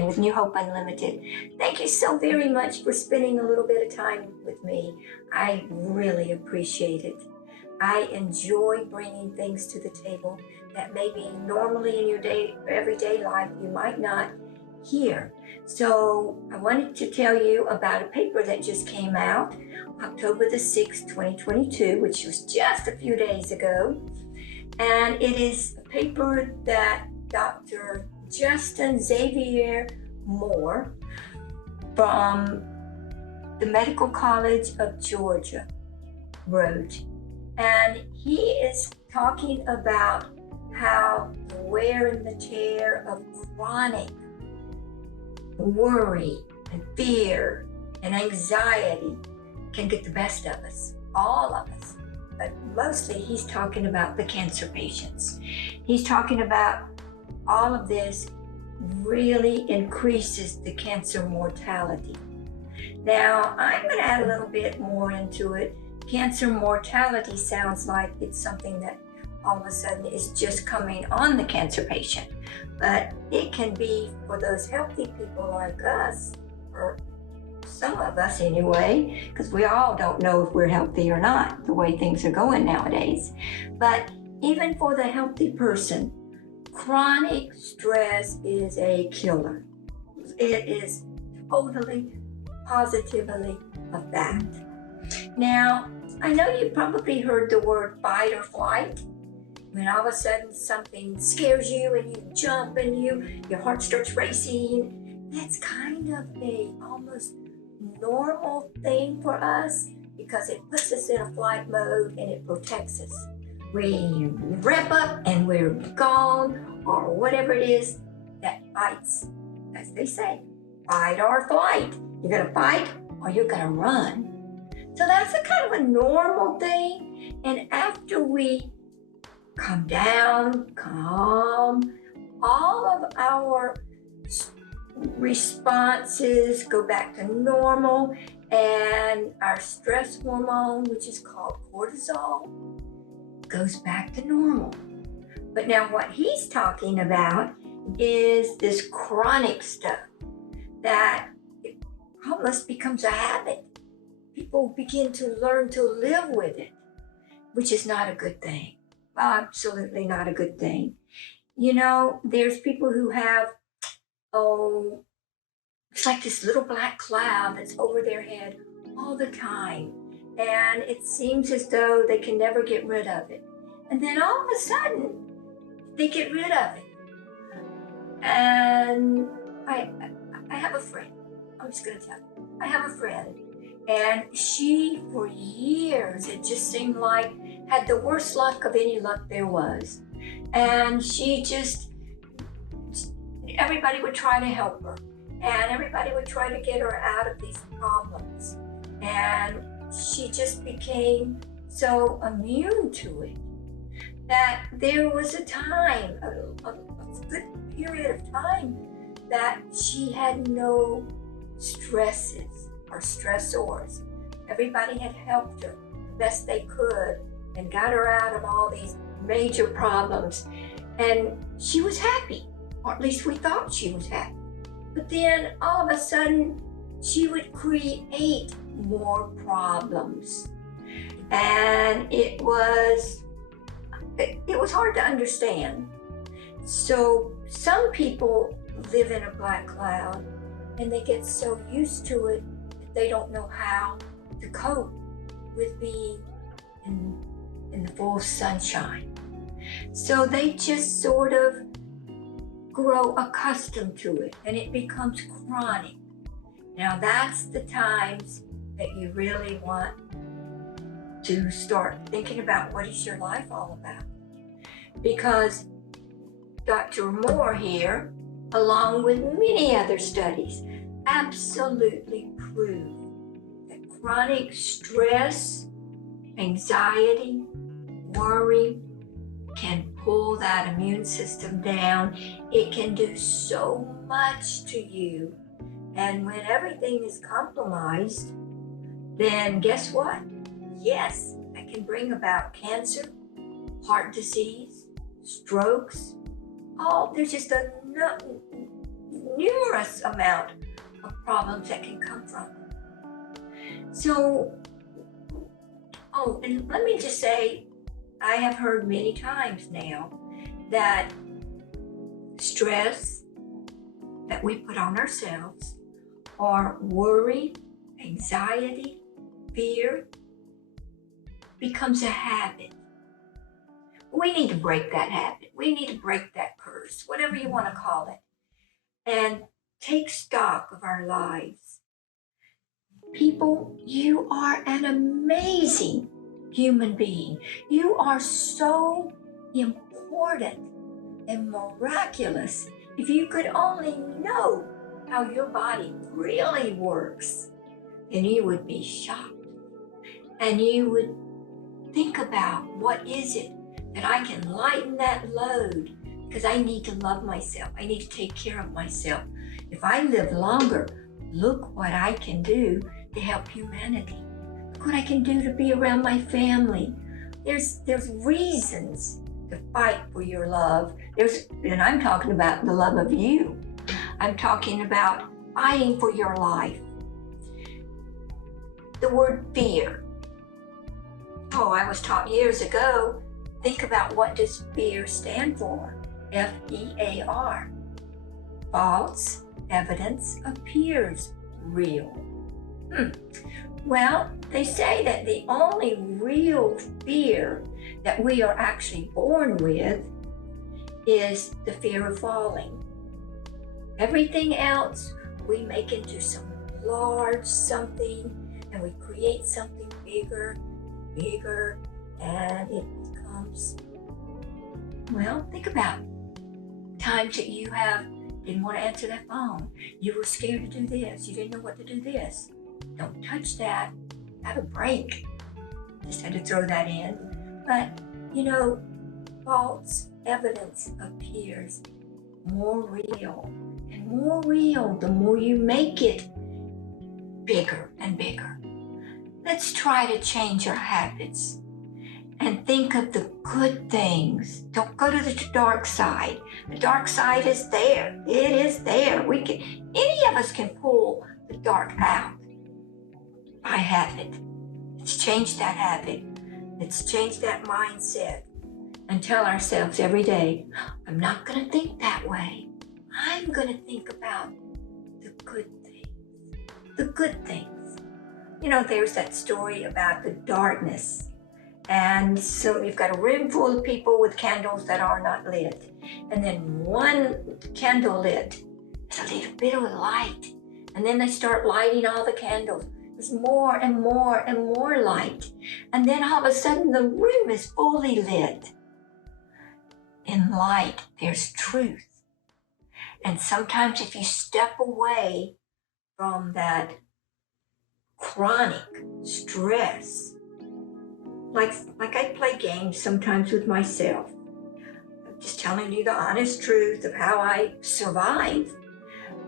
Branyon with New Hope Unlimited. Thank you so very much for spending a little bit of time with me. I really appreciate it. I enjoy bringing things to the table that maybe normally in your everyday life you might not hear. So I wanted to tell you about a paper that just came out October the 6th, 2022, which was just a few days ago. And it is a paper that Dr. Justin Xavier Moore from the Medical College of Georgia wrote. And he is talking about how the wear and the tear of chronic worry and fear and anxiety can get the best of us, all of us. But mostly he's talking about the cancer patients. He's talking about all of this really increases the cancer mortality. Now, I'm going to add a little bit more into it. Cancer mortality sounds like it's something that all of a sudden is just coming on the cancer patient. But it can be for those healthy people like us, or some of us anyway, because we all don't know if we're healthy or not, the way things are going nowadays. But even for the healthy person, chronic stress is a killer. It is totally, positively a fact. Now, I know you probably heard the word fight or flight. When all of a sudden something scares you and you jump and your heart starts racing, that's kind of a almost normal thing for us because it puts us in a flight mode and it protects us. We rev up and we're gone, or whatever it is that fights, as they say, fight or flight. You're gonna fight or you're gonna run. So that's a kind of a normal thing. And after we come down, calm, all of our responses go back to normal, and our stress hormone, which is called cortisol, goes back to normal. But now what he's talking about is this chronic stuff that it almost becomes a habit. People begin to learn to live with it, which is not a good thing. Absolutely not a good thing. You know, there's people who have, it's like this little black cloud that's over their head all the time. And it seems as though they can never get rid of it. And then all of a sudden, they get rid of it. And I have a friend. I'm just going to tell you. I have a friend. And she, for years, it just seemed like, had the worst luck of any luck there was. And she just, everybody would try to help her. And everybody would try to get her out of these problems. And she just became so immune to it that there was a time, a good period of time, that she had no stresses or stressors. Everybody had helped her the best they could and got her out of all these major problems. And she was happy, or at least we thought she was happy. But then all of a sudden, she would create more problems. And it was hard to understand. So some people live in a black cloud and they get so used to it that they don't know how to cope with being in the full sunshine. So they just sort of grow accustomed to it and it becomes chronic. Now that's the times that you really want to start thinking about what is your life all about. Because Dr. Moore here, along with many other studies, absolutely prove that chronic stress, anxiety, worry can pull that immune system down. It can do so much to you. And when everything is compromised, then guess what? Yes, that can bring about cancer, heart disease, strokes. Oh, there's just a numerous amount of problems that can come from it. So, and let me just say, I have heard many times now that stress that we put on ourselves, or worry, anxiety, fear, becomes a habit. We need to break that habit. We need to break that curse, whatever you want to call it, and take stock of our lives. People, you are an amazing human being. You are so important and miraculous. If you could only know how your body really works, then you would be shocked. And you would think about, what is it that I can lighten that load? Because I need to love myself. I need to take care of myself. If I live longer, look what I can do to help humanity. Look what I can do to be around my family. There's reasons to fight for your love. And I'm talking about the love of you. I'm talking about fighting for your life. The word fear. I was taught years ago, think about, what does fear stand for? F-E-A-R. False evidence appears real. Well, they say that the only real fear that we are actually born with is the fear of falling. Everything else we make into some large something, and we create something bigger, and it becomes, well, think about times that you didn't want to answer that phone. You were scared to do this. You didn't know what to do this. Don't touch that. Have a break. Just had to throw that in. But, false evidence appears more real. And more real the more you make it bigger and bigger. Let's try to change our habits and think of the good things. Don't go to the dark side. The dark side is there. It is there. Any of us can pull the dark out by habit. Let's change that habit. Let's change that mindset and tell ourselves every day, I'm not going to think that way. I'm going to think about the good things. The good things. There's that story about the darkness. And so you've got a room full of people with candles that are not lit. And then one candle lit. There's a little bit of light. And then they start lighting all the candles. There's more and more and more light. And then all of a sudden the room is fully lit. In light, there's truth. And sometimes if you step away from that chronic stress, like I play games sometimes with myself. I'm just telling you the honest truth of how I survive.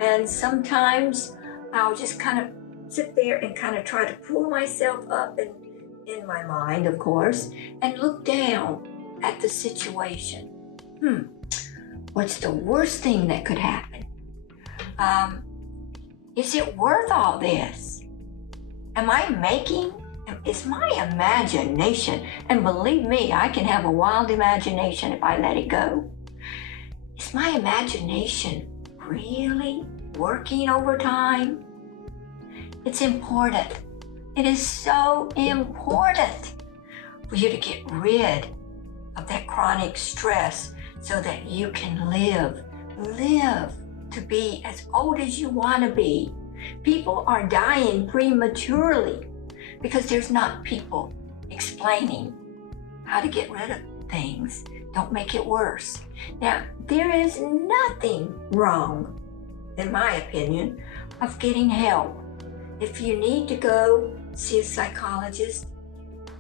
And sometimes I'll just kind of sit there and kind of try to pull myself up in my mind, of course, and look down at the situation. What's the worst thing that could happen? Is it worth all this? Is my imagination, and believe me, I can have a wild imagination if I let it go. Is my imagination really working overtime? It's important. It is so important for you to get rid of that chronic stress so that you can live to be as old as you want to be. People are dying prematurely because there's not people explaining how to get rid of things. Don't make it worse. Now, there is nothing wrong, in my opinion, of getting help. If you need to go see a psychologist,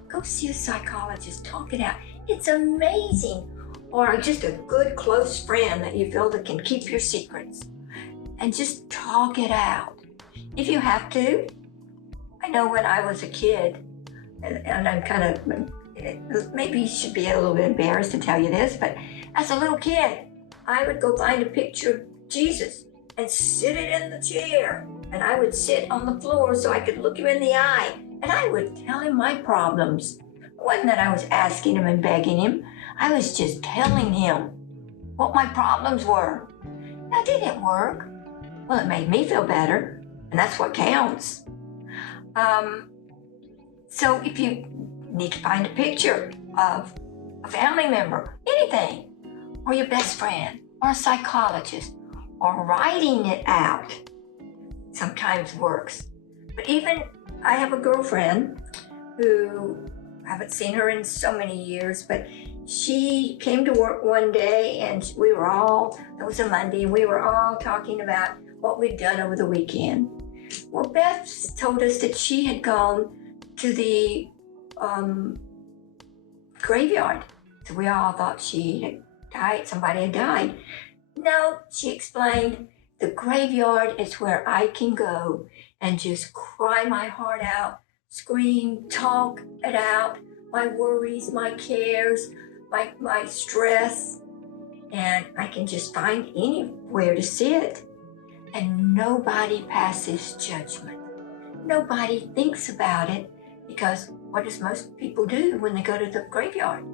go see a psychologist. Talk it out. It's amazing. Or just a good close friend that you feel that can keep your secrets. And just talk it out. If you have to. I know when I was a kid, and I'm kind of, maybe you should be a little bit embarrassed to tell you this, but as a little kid, I would go find a picture of Jesus and sit it in the chair. And I would sit on the floor so I could look him in the eye. And I would tell him my problems. It wasn't that I was asking him and begging him. I was just telling him what my problems were. That didn't work. Well, it made me feel better, and that's what counts. So if you need to find a picture of a family member, anything, or your best friend, or a psychologist, or writing it out, sometimes works. But even I have a girlfriend who, I haven't seen her in so many years, but she came to work one day and it was a Monday, and we were all talking about what we'd done over the weekend. Well, Beth told us that she had gone to the graveyard. So we all thought she had died, somebody had died. No, she explained, the graveyard is where I can go and just cry my heart out, scream, talk it out, my worries, my cares, my stress, and I can just find anywhere to sit. And nobody passes judgment. Nobody thinks about it, because what does most people do when they go to the graveyard?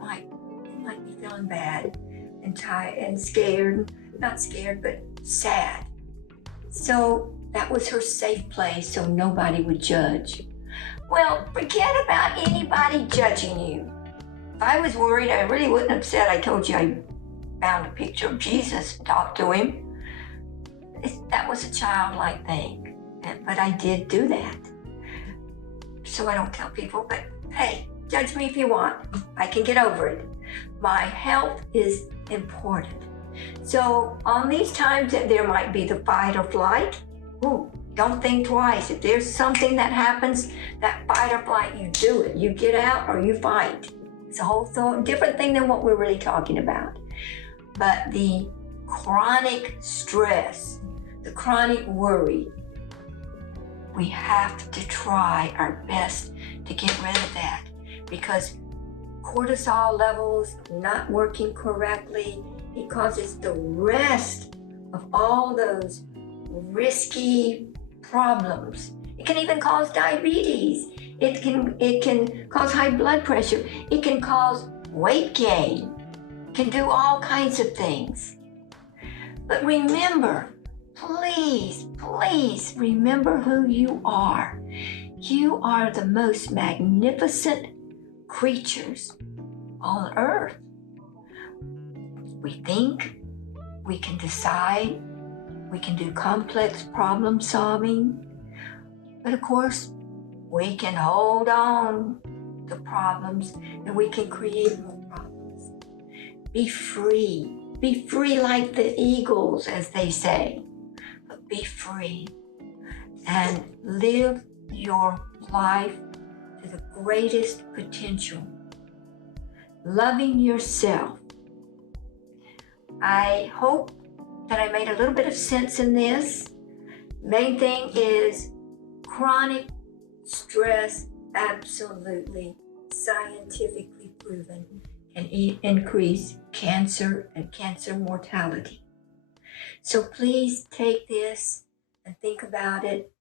They might be feeling bad and tired and scared, not scared, but sad. So that was her safe place, so nobody would judge. Well, forget about anybody judging you. If I was worried, I really wouldn't have said, I told you I found a picture of Jesus and talked to him. That was a childlike thing, but I did do that. So I don't tell people, but hey, judge me if you want. I can get over it. My health is important. So on these times that there might be the fight or flight, don't think twice. If there's something that happens, that fight or flight, you do it. You get out or you fight. It's a whole different thing than what we're really talking about. But the chronic stress, the chronic worry, we have to try our best to get rid of that, because cortisol levels not working correctly, it causes the rest of all those risky problems. It can even cause diabetes. It can cause high blood pressure. It can cause weight gain. It can do all kinds of things. But remember, please remember who you are. You are the most magnificent creatures on earth. We think, we can decide, we can do complex problem solving, but of course, we can hold on to problems and we can create more problems. Be free like the eagles, as they say, but be free and live your life to the greatest potential. Loving yourself. I hope that I made a little bit of sense in this. Main thing is chronic stress, absolutely scientifically proven, can increase cancer and cancer mortality. So please take this and think about it.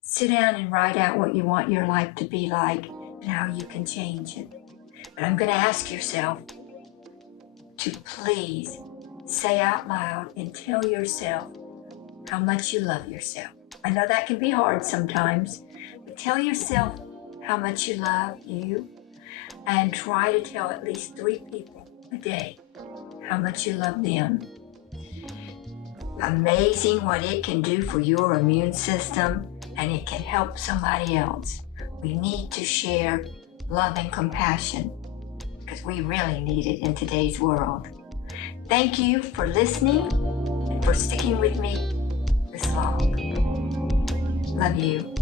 Sit down and write out what you want your life to be like and how you can change it. But I'm going to ask yourself to please say out loud and tell yourself how much you love yourself. I know that can be hard sometimes, but tell yourself how much you love you, and try to tell at least 3 people a day how much you love them. Amazing what it can do for your immune system, and it can help somebody else. We need to share love and compassion, because we really need it in today's world. Thank you for listening and for sticking with me this long. Love you.